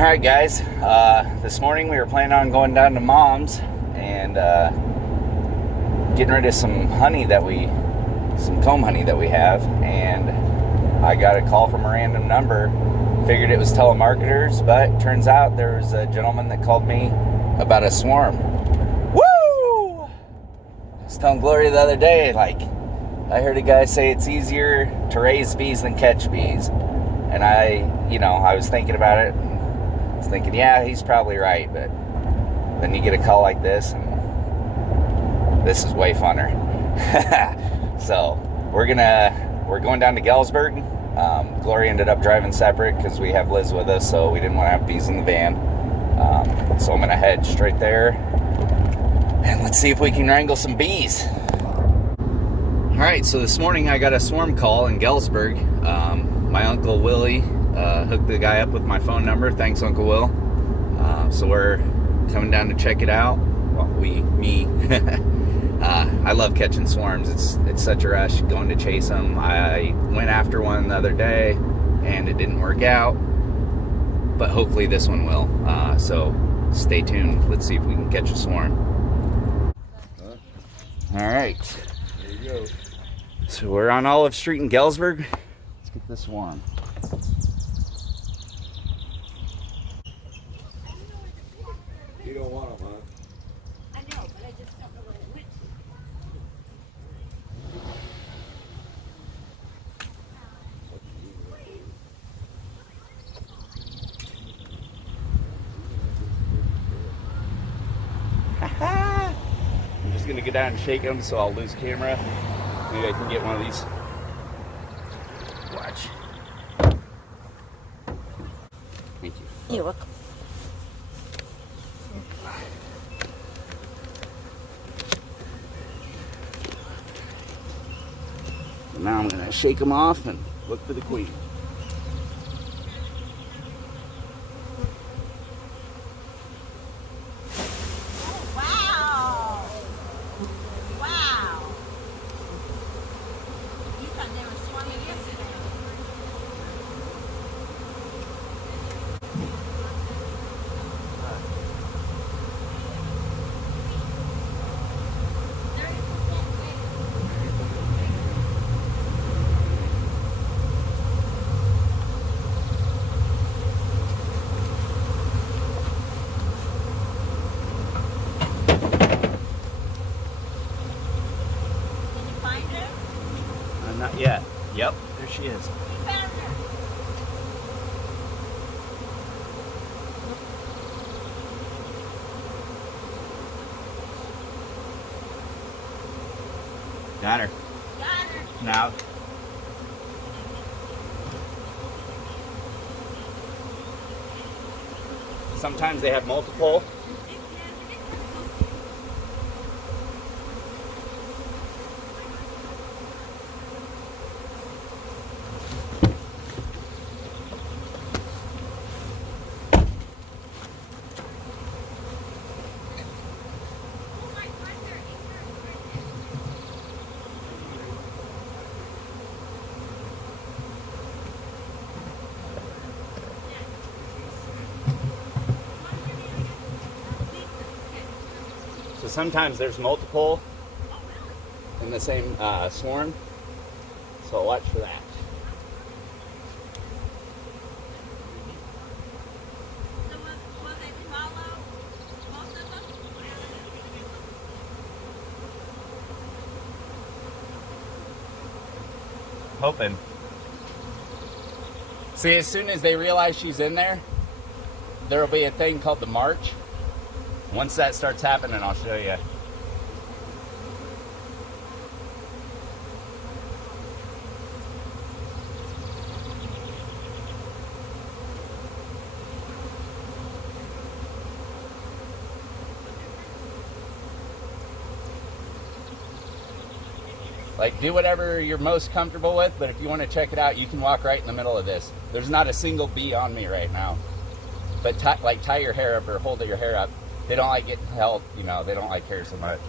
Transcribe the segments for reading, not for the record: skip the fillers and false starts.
Alright guys, this morning we were planning on going down to Mom's and getting rid of some comb honey that we have, and I got a call from a random number. Figured it was telemarketers, but turns out there was a gentleman that called me about a swarm. Woo! I was telling Gloria the other day, I heard a guy say it's easier to raise bees than catch bees. And I was thinking about it. I was thinking, yeah, he's probably right. But then you get a call like this, and this is way funner. So we're going down to Galesburg. Gloria ended up driving separate because we have Liz with us, so we didn't want to have bees in the van. So I'm going to head straight there, and let's see if we can wrangle some bees. Alright, so this morning I got a swarm call in Galesburg. My Uncle Willie hooked the guy up with my phone number. Thanks, Uncle Will. So we're coming down to check it out. Well, me. I love catching swarms. It's such a rush going to chase them. I went after one the other day, and it didn't work out. But hopefully this one will. So stay tuned. Let's see if we can catch a swarm. Alright. There you go. So we're on Olive Street in Galesburg. Let's get this swarm. You don't want them, huh? I know, but I just don't know where it went I'm just gonna get down and shake them so I'll lose camera. Maybe I can get one of these. Watch. Thank you. You're welcome. Now I'm gonna shake them off and look for the queen. Wow! Wow! You thought they were swarming yesterday. Did you find her? Not yet. Yep, there she is. You found her. Got her. Got her. Now. Sometimes they have multiple. So sometimes there's multiple in the same swarm, so watch for that. So will they follow both of them? Hoping. See, as soon as they realize she's in there, there'll be a thing called the march. Once that starts happening, I'll show you. Do whatever you're most comfortable with, but if you want to check it out, you can walk right in the middle of this. There's not a single bee on me right now. But tie your hair up or hold your hair up. They don't like getting held, they don't like hair so much.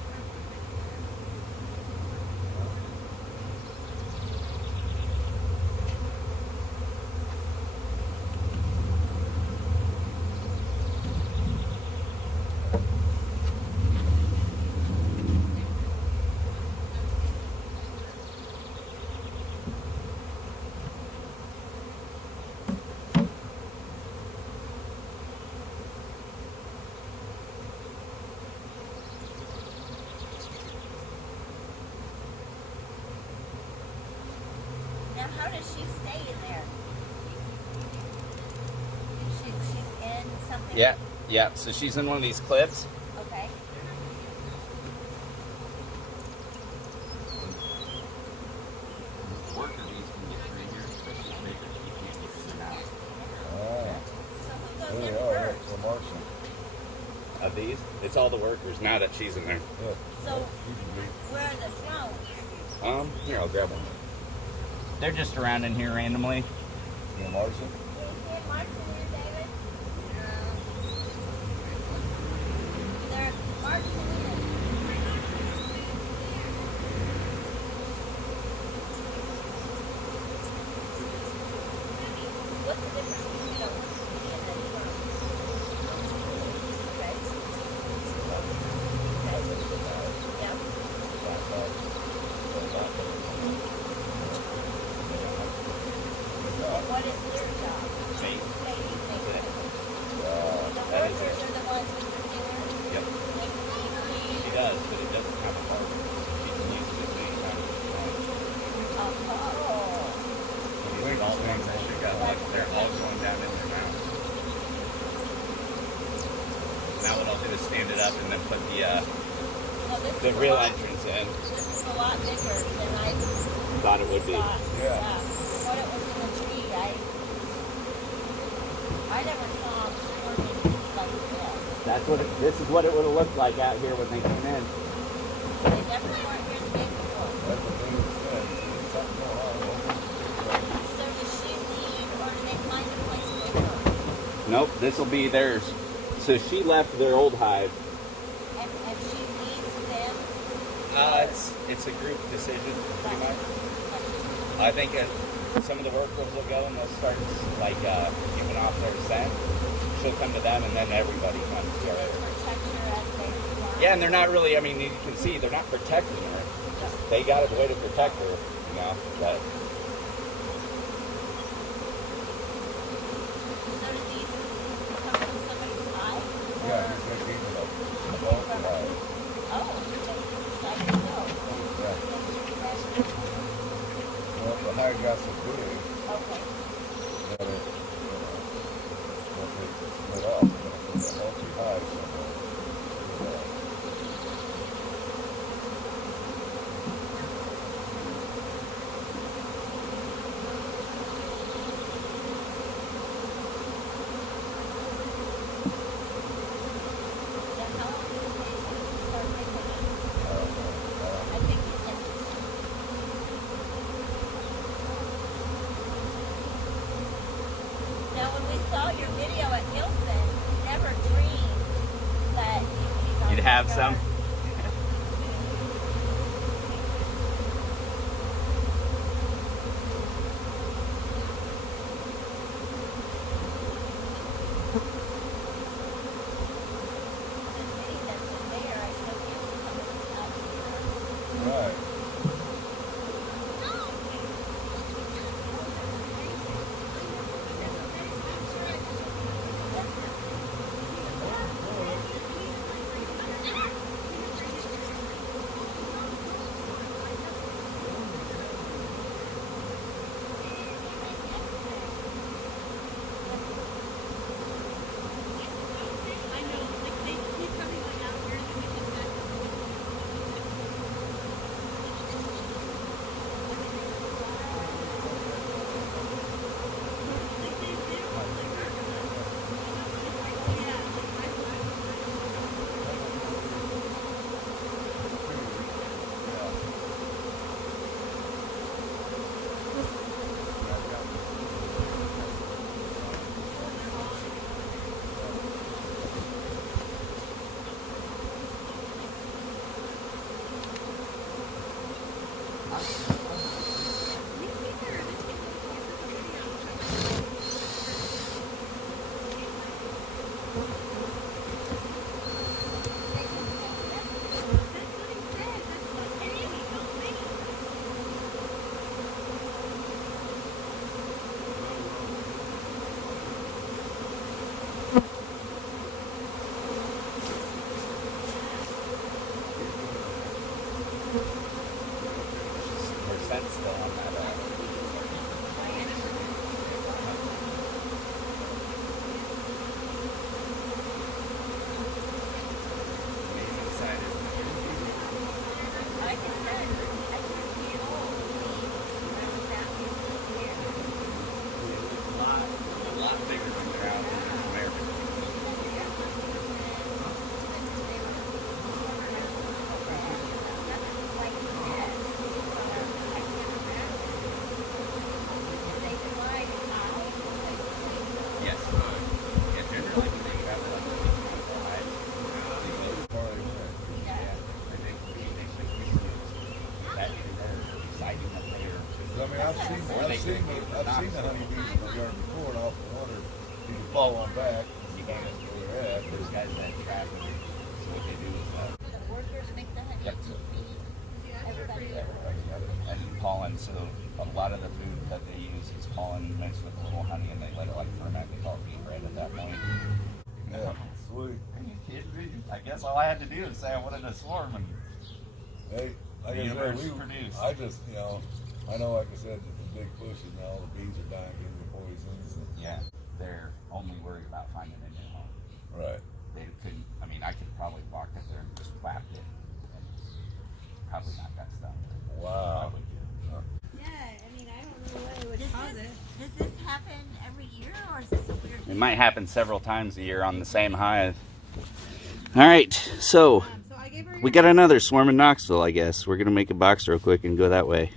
does she stay in there? She's in something? Yeah, yeah. So she's in one of these clips. Okay. Worker bees can get through here, especially bigger. You can't get through now. Oh, So who goes there in they are, first? that's the Martian. Of these, it's all the workers now that she's in there. Yeah. So where are the drones? Here, I'll grab one. They're just around in here randomly. The Martian? Can you see a Martian here, David? They're Martian here. What's the difference between a bee and a drone? Okay. Okay. Yep. What is their job? Mate. Mating. The That is workers are the ones with the dinger. Yep. She does, but it doesn't have a heart. She can use it as many times as she wants. These are all the ones that she got. Like, they're all going down in there now. Now what I'll do is stand it up and then put the real entrance in. This is a lot bigger than I Thought it would be. thought. Yeah. What it was in a tree, I never saw them squirming like this. That's what this is what it would have looked like out here when they came in. They definitely weren't here the day before. That's the thing that said, there's something going on. So does she leave or do they find a place for her? Nope, this will be theirs. So she left their old hive. And she leaves them? It's a group decision, pretty much. I think some of the workers will go and they'll start giving off their scent. She'll come to them and then everybody comes Do to they her. protect her as they fly? Yeah, and they're not really. I mean, you can see they're not protecting her. They got a way to protect her, you know. But So do these come from somebody's hive? Yeah, he's like eating a bone alive. Oh, they decided to go. Yeah. Well, the hive got so big Okay. that it, what they split up, and then it was a multi-hive somewhere. Then how long did it take you to start making it? I think you said now when we saw your video at Gilson, we never dreamed that you'd be You'd have some? This bee that's in there, I still can't come out here. Right. seen the honeybees in my yard before, and I often wonder if you can follow them back. You can't know where they're at. There's guys that trap them. So what they do is The workers make the honey Yep. to feed everybody. and pollen. So a lot of the food that they use is pollen mixed with a little honey, and they let it like ferment. They call it bean bread at that point. Yeah, sweet. Are you kidding me? I guess all I had to do is say I wanted a swarm, and Hey, like The I universe said, produced. I just, I know, like I said, that the big push is now the bees are dying getting the poisons. yeah, they're only worried about finding a new home. Right. They couldn't. I mean, I could probably walk up there and just whack it, and probably not got stung. Wow. Probably do. Yeah, I mean, I don't know what it would Does cause this, it. does this happen every year, or is this a weird? It might happen several times a year on the same hive. All right, so So I gave her we got another swarm in Knoxville, I guess. We're gonna make a box real quick and go that way.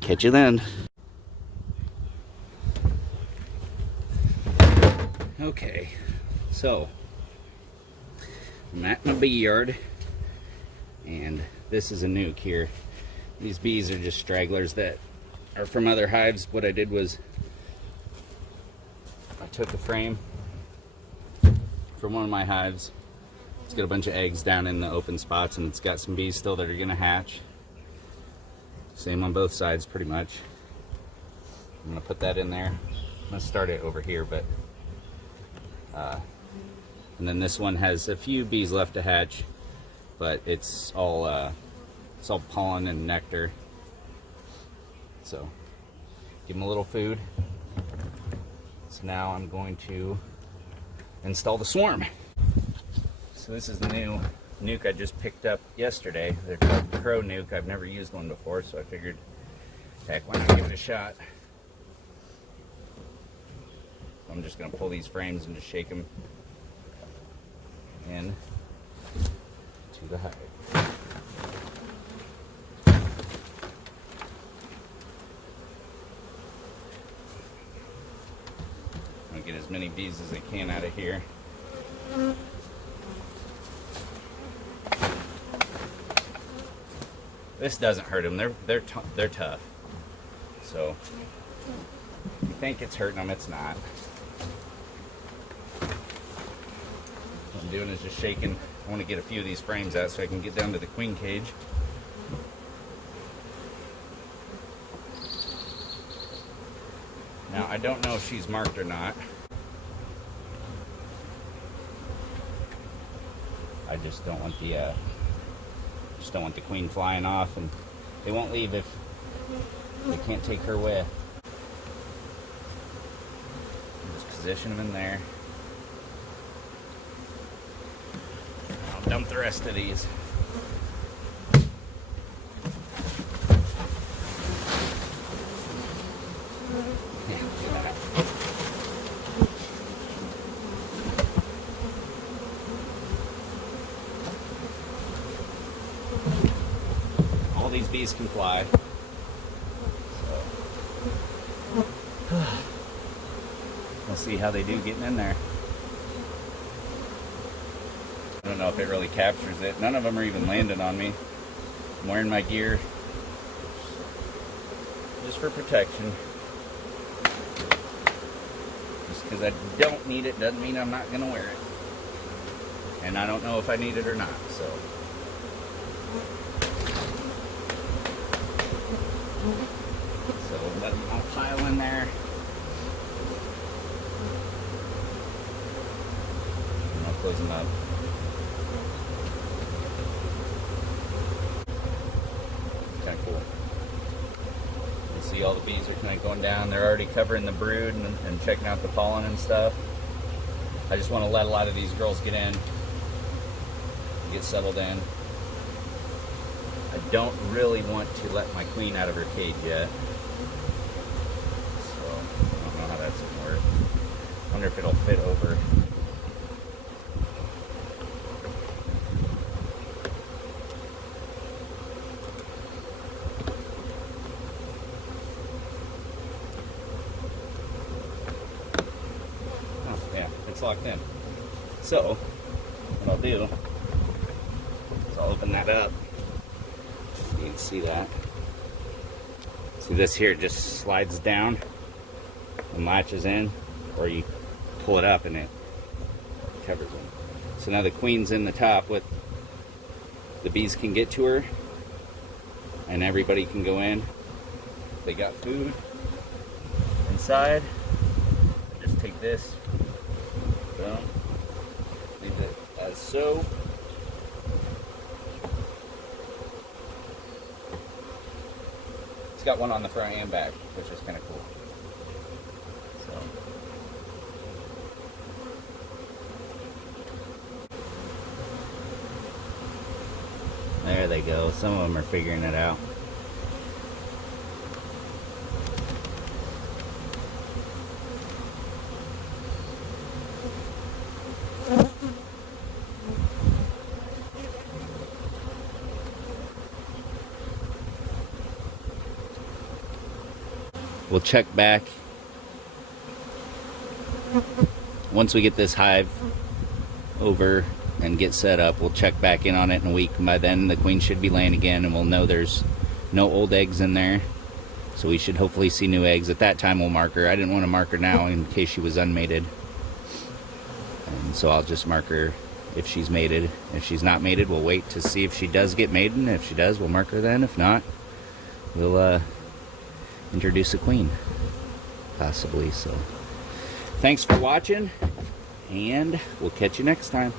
Catch you then. Okay, so I'm at my bee yard, and this is a nuke here. These bees are just stragglers that are from other hives. What I did was I took a frame from one of my hives. It's got a bunch of eggs down in the open spots, and it's got some bees still that are gonna hatch. Same on both sides, pretty much. I'm gonna put that in there. I'm gonna start it over here, but and then this one has a few bees left to hatch, but it's all pollen and nectar. So give them a little food. So now I'm going to install the swarm. So this is the new nuke I just picked up yesterday. They're called Crow Nuke. I've never used one before, so I figured, heck, why not give it a shot? I'm just gonna pull these frames and just shake them in to the hive. I'm gonna get as many bees as I can out of here. This doesn't hurt them. They're tough. So if you think it's hurting them, it's not. What I'm doing is just shaking. I want to get a few of these frames out so I can get down to the queen cage. Now I don't know if she's marked or not. I just don't want the queen flying off, and they won't leave if they can't take her with. Just position them in there. I'll dump the rest of these. Yeah, look at that. All these bees can fly. So we'll see how they do getting in there. I don't know if it really captures it. None of them are even landing on me. I'm wearing my gear just for protection. Just because I don't need it doesn't mean I'm not going to wear it. And I don't know if I need it or not, so. So let them all pile in there. And I'll close them up. Kind of cool. You see all the bees are kind of going down. They're already covering the brood and checking out the pollen and stuff. I just want to let a lot of these girls get in, get settled in. I don't really want to let my queen out of her cage yet. So, I don't know how that's going to work. I wonder if it'll fit over. Oh, yeah, it's locked in. So, what I'll do is I'll open that up. You can see that. See, this here just slides down and latches in, or you pull it up and it covers them. So now the queen's in the top with the bees can get to her, and everybody can go in. They got food inside. Just take this, boom, leave it as so. It's got one on the front and back, which is kind of cool. So. There they go. Some of them are figuring it out. We'll check back once we get this hive over and get set up. We'll check back in on it in a week, and by then the queen should be laying again, and we'll know there's no old eggs in there, so we should hopefully see new eggs. At that time we'll mark her. I didn't want to mark her now in case she was unmated, and so I'll just mark her if she's mated. If she's not mated, we'll wait to see if she does get maiden. If she does, we'll mark her then. If not, we'll introduce a queen, possibly. So thanks for watching, and we'll catch you next time.